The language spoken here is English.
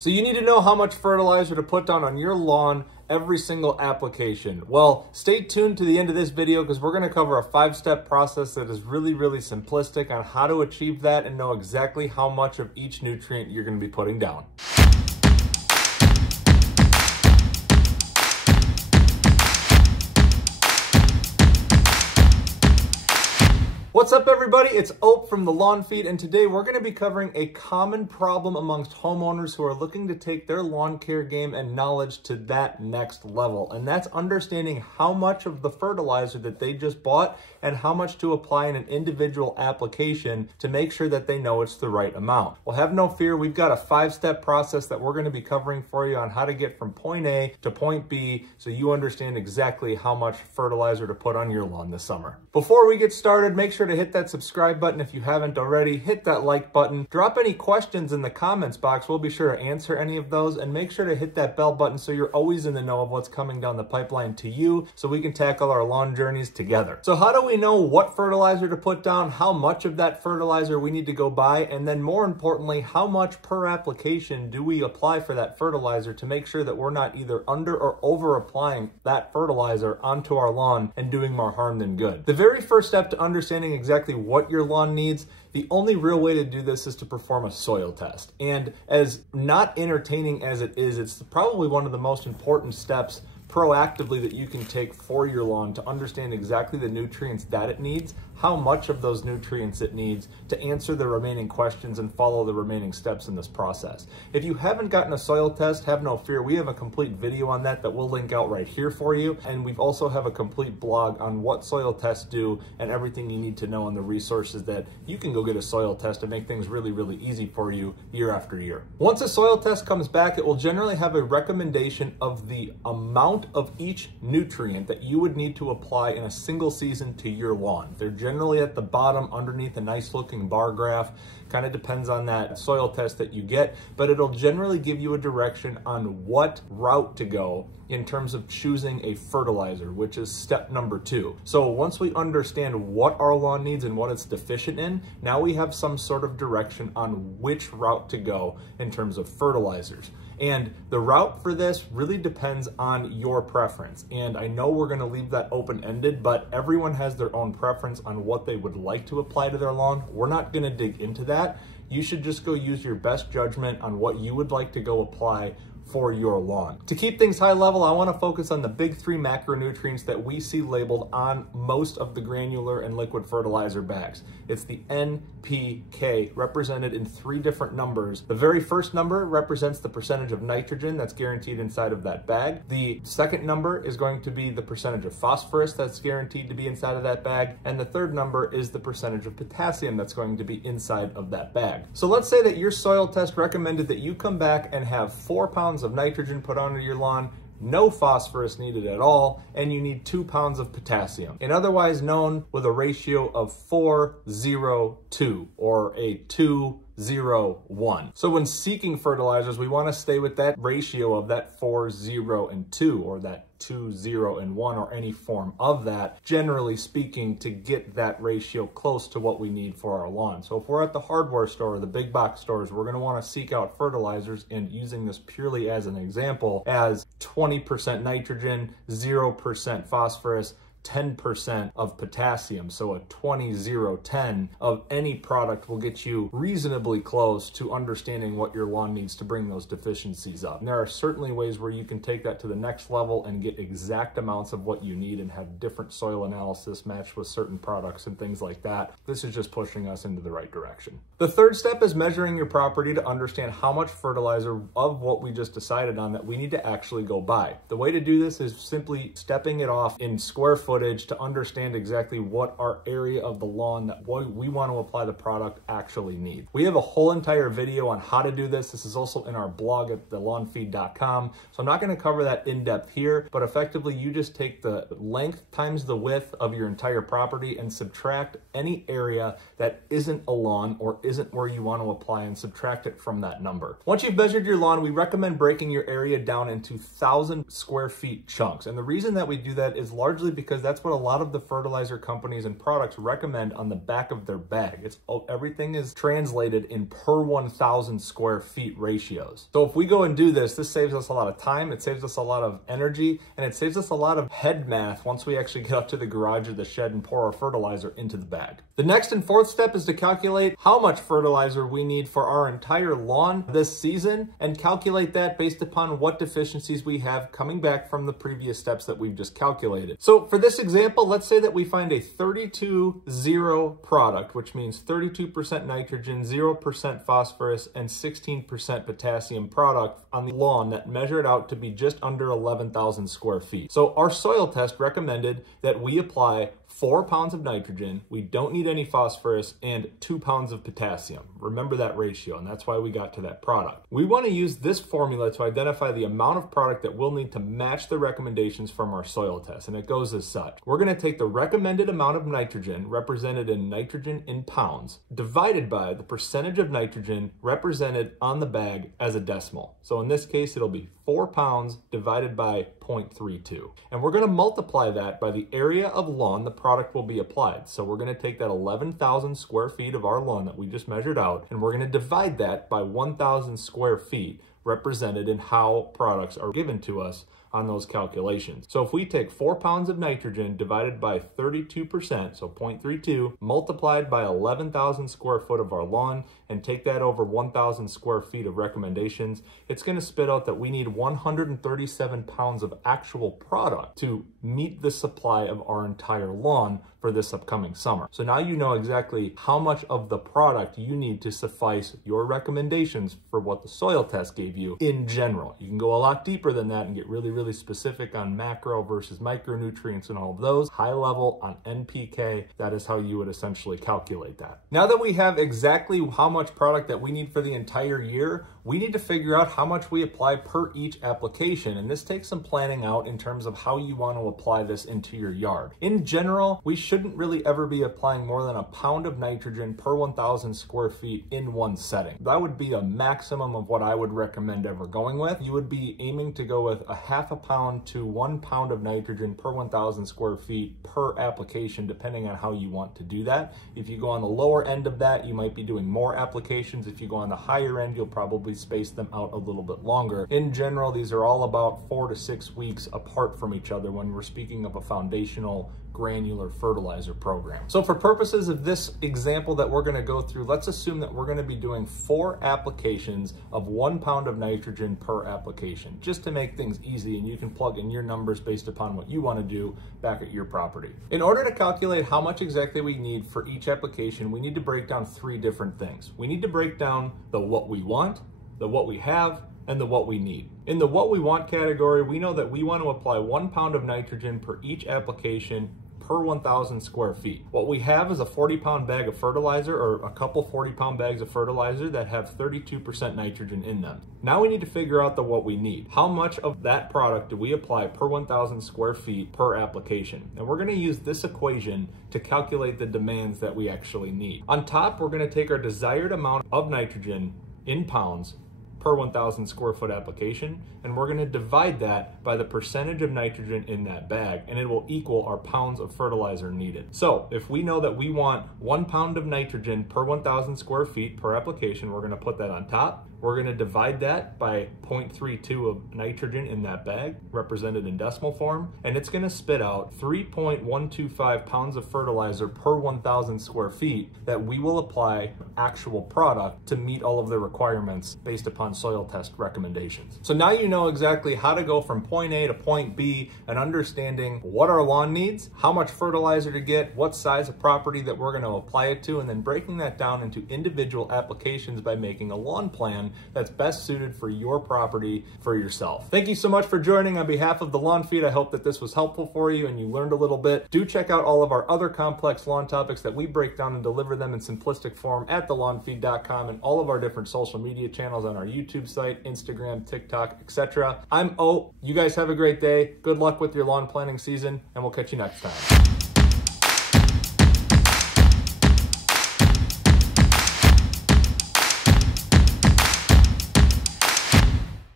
So you need to know how much fertilizer to put down on your lawn every single application. Well, stay tuned to the end of this video because we're going to cover a 5-step process that is really simplistic on how to achieve that and know exactly how much of each nutrient you're going to be putting down. What's up everybody, it's Ope from the Lawn Feed, and today we're going to be covering a common problem amongst homeowners who are looking to take their lawn care game and knowledge to that next level, and that's understanding how much of the fertilizer that they just bought and how much to apply in an individual application to make sure that they know it's the right amount. Well, have no fear, we've got a 5-step process that we're going to be covering for you on how to get from point A to point B so you understand exactly how much fertilizer to put on your lawn this summer. Before we get started, make sure to hit that subscribe button if you haven't already, hit that like button, drop any questions in the comments box, we'll be sure to answer any of those, and make sure to hit that bell button so you're always in the know of what's coming down the pipeline to you so we can tackle our lawn journeys together. So how do we know what fertilizer to put down, how much of that fertilizer we need to go buy, and then more importantly, how much per application do we apply for that fertilizer to make sure that we're not either under or over applying that fertilizer onto our lawn and doing more harm than good. The very first step to understanding exactly what your lawn needs, the only real way to do this is to perform a soil test. And as not entertaining as it is, it's probably one of the most important steps proactively that you can take for your lawn to understand exactly the nutrients that it needs, how much of those nutrients it needs to answer the remaining questions and follow the remaining steps in this process. If you haven't gotten a soil test, have no fear. We have a complete video on that we'll link out right here for you. And we also have a complete blog on what soil tests do and everything you need to know on the resources that you can go get a soil test and make things really easy for you year after year. Once a soil test comes back, it will generally have a recommendation of the amount of each nutrient that you would need to apply in a single season to your lawn. They're generally at the bottom underneath a nice looking bar graph. Kind of depends on that soil test that you get, but it'll generally give you a direction on what route to go in terms of choosing a fertilizer, which is step number 2. So once we understand what our lawn needs and what it's deficient in, now we have some sort of direction on which route to go in terms of fertilizers. And the route for this really depends on your preference. And I know we're gonna leave that open-ended, but everyone has their own preference on what they would like to apply to their lawn. We're not gonna dig into that. You should just go use your best judgment on what you would like to go apply for your lawn. To keep things high level, I want to focus on the big 3 macronutrients that we see labeled on most of the granular and liquid fertilizer bags. It's the NPK, represented in 3 different numbers. The very first number represents the percentage of nitrogen that's guaranteed inside of that bag. The second number is going to be the percentage of phosphorus that's guaranteed to be inside of that bag. And the third number is the percentage of potassium that's going to be inside of that bag. So let's say that your soil test recommended that you come back and have 4 pounds of nitrogen put onto your lawn, no phosphorus needed at all, and you need 2 pounds of potassium, and otherwise known with a ratio of 4:0:2 or a 2:0:1. So when seeking fertilizers, we want to stay with that ratio of that 4:0:2 or that 2:0:1 or any form of that, generally speaking, to get that ratio close to what we need for our lawn. So if we're at the hardware store or the big box stores, we're going to want to seek out fertilizers, and using this purely as an example, as 20% nitrogen, 0% phosphorus, 10% of potassium. So a 20-0-10 of any product will get you reasonably close to understanding what your lawn needs to bring those deficiencies up. And there are certainly ways where you can take that to the next level and get exact amounts of what you need and have different soil analysis matched with certain products and things like that. This is just pushing us into the right direction. The third step is measuring your property to understand how much fertilizer of what we just decided on that we need to actually go buy. The way to do this is simply stepping it off in square footage to understand exactly what our area of the lawn that we want to apply the product actually needs. We have a whole entire video on how to do this. This is also in our blog at thelawnfeed.com. So I'm not going to cover that in depth here, but effectively you just take the length times the width of your entire property and subtract any area that isn't a lawn or isn't where you want to apply and subtract it from that number. Once you've measured your lawn, we recommend breaking your area down into 1,000 square feet chunks. And the reason that we do that is largely because because that's what a lot of the fertilizer companies and products recommend on the back of their bag. Everything is translated in per 1,000 square feet ratios. So if we go and do this, this saves us a lot of time, it saves us a lot of energy, and it saves us a lot of head math once we actually get up to the garage or the shed and pour our fertilizer into the bag. The next and fourth step is to calculate how much fertilizer we need for our entire lawn this season, and calculate that based upon what deficiencies we have coming back from the previous steps that we've just calculated. So for this example, let's say that we find a 32-0 product, which means 32% nitrogen, 0% phosphorus, and 16% potassium product on the lawn that measured out to be just under 11,000 square feet. So our soil test recommended that we apply 4 pounds of nitrogen, we don't need any phosphorus, and 2 pounds of potassium. Remember that ratio, and that's why we got to that product. We want to use this formula to identify the amount of product that we'll need to match the recommendations from our soil test, and it goes as such. We're going to take the recommended amount of nitrogen, represented in nitrogen in pounds, divided by the percentage of nitrogen represented on the bag as a decimal. So in this case, it'll be 4 pounds divided by 0.32. And we're going to multiply that by the area of lawn the product will be applied. So we're going to take that 11,000 square feet of our lawn that we just measured out, and we're going to divide that by 1,000 square feet represented in how products are given to us on those calculations. So if we take 4 pounds of nitrogen divided by 32%, so 0.32, multiplied by 11,000 square foot of our lawn, and take that over 1,000 square feet of recommendations, it's going to spit out that we need 137 pounds of actual product to meet the supply of our entire lawn for this upcoming summer. So now you know exactly how much of the product you need to suffice your recommendations for what the soil test gave you in general. You can go a lot deeper than that and get really specific on macro versus micronutrients and all of those. High level on NPK, that is how you would essentially calculate that. Now that we have exactly how much product that we need for the entire year, we need to figure out how much we apply per each application, and this takes some planning out in terms of how you want to apply this into your yard. In general, we shouldn't really ever be applying more than 1 pound of nitrogen per 1,000 square feet in one setting. That would be a maximum of what I would recommend ever going with. You would be aiming to go with 0.5 pound to 1 pound of nitrogen per 1,000 square feet per application, depending on how you want to do that. If you go on the lower end of that, you might be doing more applications. If you go on the higher end, you'll probably space them out a little bit longer. In general, these are all about 4 to 6 weeks apart from each other when we're speaking of a foundational granular fertilizer program. So for purposes of this example that we're going to go through, let's assume that we're going to be doing 4 applications of 1 pound of nitrogen per application, just to make things easy, and you can plug in your numbers based upon what you want to do back at your property. In order to calculate how much exactly we need for each application, we need to break down 3 different things. We need to break down the what we want, the what we have, and the what we need. In the what we want category, we know that we want to apply 1 pound of nitrogen per each application per 1,000 square feet. What we have is a 40-pound bag of fertilizer, or a couple 40-pound bags of fertilizer that have 32% nitrogen in them. Now we need to figure out the what we need. How much of that product do we apply per 1,000 square feet per application? And we're going to use this equation to calculate the demands that we actually need. On top, we're going to take our desired amount of nitrogen in pounds per 1,000 square foot application, and we're going to divide that by the percentage of nitrogen in that bag, and it will equal our pounds of fertilizer needed. So if we know that we want 1 pound of nitrogen per 1,000 square feet per application, we're going to put that on top. We're going to divide that by 0.32 of nitrogen in that bag, represented in decimal form, and it's going to spit out 3.125 pounds of fertilizer per 1,000 square feet that we will apply actual product to meet all of the requirements based upon soil test recommendations. So now you know exactly how to go from point A to point B and understanding what our lawn needs, how much fertilizer to get, what size of property that we're going to apply it to, and then breaking that down into individual applications by making a lawn plan that's best suited for your property for yourself. Thank you so much for joining on behalf of the Lawn Feed. I hope that this was helpful for you and you learned a little bit. Do check out all of our other complex lawn topics that we break down and deliver them in simplistic form at thelawnfeed.com, and all of our different social media channels on our YouTube site, Instagram, TikTok, etc. I'm O. You guys have a great day. Good luck with your lawn planting season, and we'll catch you next time.